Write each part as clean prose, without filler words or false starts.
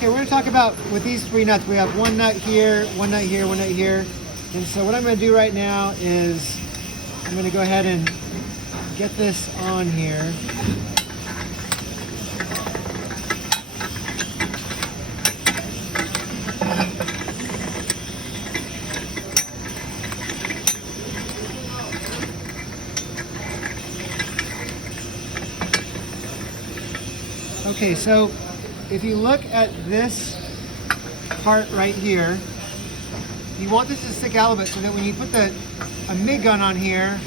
Okay, we're going to talk about with these three nuts. We have one nut here, one nut here, one nut here. And so what I'm going to do right now is I'm going to go ahead and get this on here. Okay, so if you look at this part right here, you want this to stick out a bit so that when you put a MIG gun on here,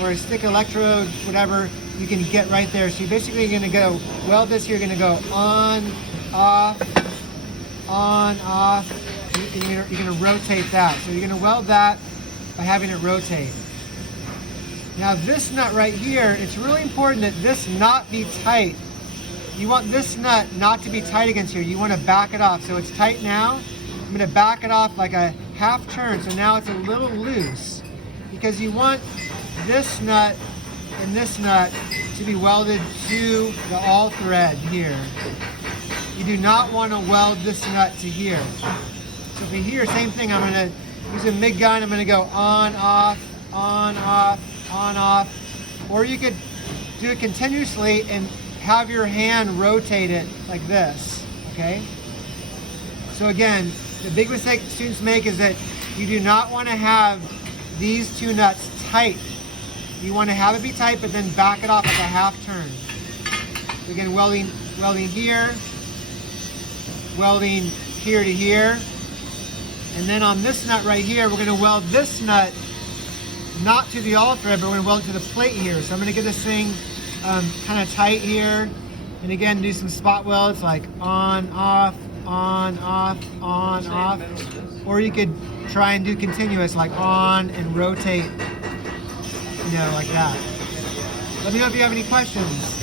or a stick electrode, whatever, you can get right there. So you're basically going to go weld this, you're going to go on, off, you're going to rotate that. So you're going to weld that by having it rotate. Now this nut right here, it's really important that this nut be tight. You want this nut not to be tight against here. You want to back it off. So it's tight now. I'm going to back it off like a half turn. So now it's a little loose because you want this nut and this nut to be welded to the all thread here. You do not want to weld this nut to here. So for here, same thing. I'm going to use a MIG gun. I'm going to go on, off, on, off, on, off. Or you could do it continuously and have your hand rotate it like this, okay? So again, the big mistake students make is that you do not want to have these two nuts tight. You want to have it be tight, but then back it off like a half turn. So again, welding here, welding here to here, and then on this nut right here, we're going to weld this nut not to the all thread, but we're going to weld it to the plate here. So I'm going to get this thing kind of tight here, and again do some spot welds like on, off, on, off, on, off, or you could try and do continuous like on and rotate, you know, like that. Let me know if you have any questions.